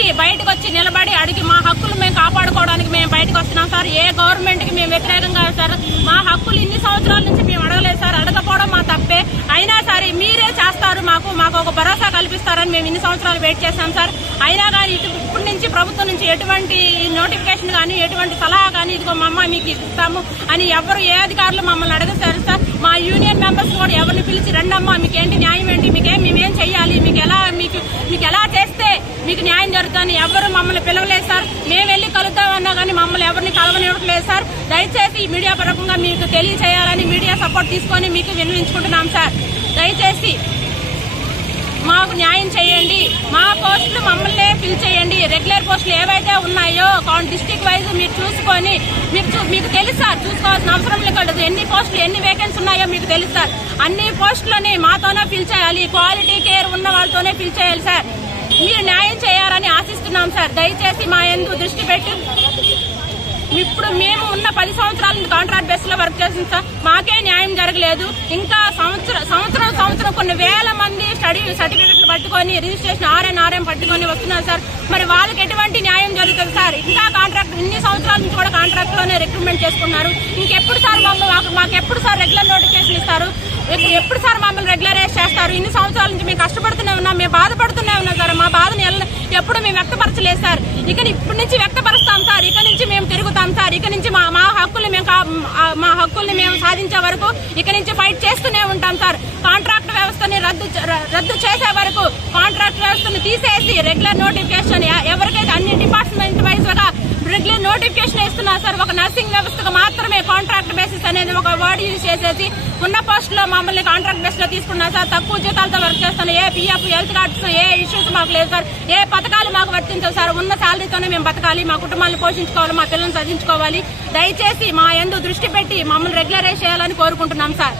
నుంచి బయటకు వచ్చి నిలబడి అడిగి మా హక్కులు మేము కాపాడుకోవడానికి మేము బయటకు వస్తున్నాం సార్. ఏ గవర్నమెంట్ కి మేము వ్యతిరేకంగా సార్. మా హక్కులు ఇన్ని సంవత్సరాల నుంచి మేము అడగలేదు సార్. అడగపోవడం మా తప్పే. అయినా సరే మీరే చేస్తారు, మాకు ఒక భరోసా కల్పిస్తారని మేము ఇన్ని సంవత్సరాలు వెయిట్ చేస్తాం సార్. అయినా కానీ ఇప్పటి నుంచి ప్రభుత్వం నుంచి ఎటువంటి నోటిఫికేషన్ కానీ ఎటువంటి సలహా కానీ ఇదిగో మా అమ్మ మీకు ఇస్తాము అని ఎవరు ఏ అధికారులు మమ్మల్ని అడగసారు సార్. మా యూనియన్ మెంబర్స్ కూడా ఎవరిని పిలిచి రండమ్మా మీకేంటి న్యాయం ఏంటి, మేమేం చెయ్యాలి, మీకు ఎలా చేస్తే మీకు న్యాయం జరుగుతుందని ఎవరు మమ్మల్ని పిలవలేదు సార్. మేము వెళ్లి కలుద్దామన్నా కానీ మమ్మల్ని ఎవరిని కలవనివ్వట్లేదు సార్. దయచేసి మీడియా పరంగా మీకు తెలియచేయాలని మీడియా సపోర్ట్ తీసుకొని మీకు విన్నవించుకుంటున్నాం సార్. దయచేసి మాకు న్యాయం చేయండి. మా పోస్టులు మమ్మల్ని ఫిల్ చేయండి. రెగ్యులర్ పోస్టులు ఏవైతే ఉన్నాయో డిస్టిక్ వైజ్ మీరు చూసుకొని మీకు తెలుసు సార్. చూసుకోవాల్సిన అవసరం లేదు. ఎన్ని పోస్టులు ఎన్ని వేకెన్సీ ఉన్నాయో మీకు తెలుసు సార్. అన్ని పోస్టులని మాతోనే ఫిల్ చేయాలి. క్వాలిటీ కేర్ ఉన్న వాళ్ళతోనే ఫిల్ చేయాలి సార్. మీరు న్యాయం చేయాలని ఆశిస్తున్నాం సార్. దయచేసి మా యందు దృష్టి పెట్టి ఇప్పుడు మేము ఉన్న 10 సంవత్సరాల నుంచి కాంట్రాక్ట్ బేస్ లో వర్క్ చేసింది సార్. మాకే న్యాయం జరగలేదు. ఇంకా సంవత్సరం కొన్ని వేల మంది స్టడీ సర్టిఫికెట్లు పట్టుకొని రిజిస్ట్రేషన్ ఆర్ఎన్ పట్టుకొని వస్తున్నారు సార్. మరి వాళ్ళకి ఎటువంటి న్యాయం జరుగుతుంది సార్? ఇంకా కాంట్రాక్ట్ ఇన్ని సంవత్సరాల నుంచి కూడా కాంట్రాక్ట్ లోనే రిక్రూట్మెంట్ చేసుకున్నారు. ఇంకెప్పుడు సార్ మాకు ఎప్పుడు సార్ రెగ్యులర్ నోటిఫికేషన్ ఇస్తారు? ఎప్పుడు సార్ మమ్మల్ని రెగ్యులరైజ్ చేస్తారు? ఇన్ని సంవత్సరాల నుంచి మేము కష్టపడుతూనే ఉన్నాం, మేము బాధపడుతూనే ఉన్నాం సార్. మా బాధను ఎప్పుడు మేము వ్యక్తపరచలేదు సార్. ఇప్పటి నుంచి వ్యక్తపరుస్తాం సార్. ఇక నుంచి మేము తిరుగుతాం సార్. ఇక నుంచి మా హక్కుల్ని మేము సాధించే వరకు ఇక నుంచి ఫైట్ చేస్తూనే ఉంటాం సార్. కాంట్రాక్ట్ వ్యవస్థని రద్దు చేసే వరకు, కాంట్రాక్ట్ వ్యవస్థను తీసేసి రెగ్యులర్ నోటిఫికేషన్ ఎవరికైతే అన్ని డిపార్ట్మెంట్ వైజ్ గా రెగ్యులర్ నోటిఫికేషన్ ఇస్తున్నారు సార్. ఒక నర్సింగ్ వ్యవస్థకు మాత్రమే కాంట్రాక్ట్ బేసిస్ అనేది ఒక వర్డ్ యూజ్ చేసేసి ఉన్న పోస్ట్ లో మమ్మల్ని కాంట్రాక్ట్ బేస్ లో తీసుకున్నారు సార్. తక్కువ జీతాలతో వర్క్ చేస్తాను. ఏ పిఎఫ్ హెల్త్ కార్డ్స్ ఏ ఇష్యూస్ మాకు లేదు సార్. ఏ పథకాలు మాకు వర్తించవు సార్. ఉన్న శాలరీతోనే మేము బతకాలి, మా కుటుంబాన్ని పోషించుకోవాలి, మా పిల్లల్ని చదివించుకోవాలి. దయచేసి మా యందు దృష్టి పెట్టి మమ్మల్ని రెగ్యులరైజ్ చేయాలని కోరుకుంటున్నాం సార్.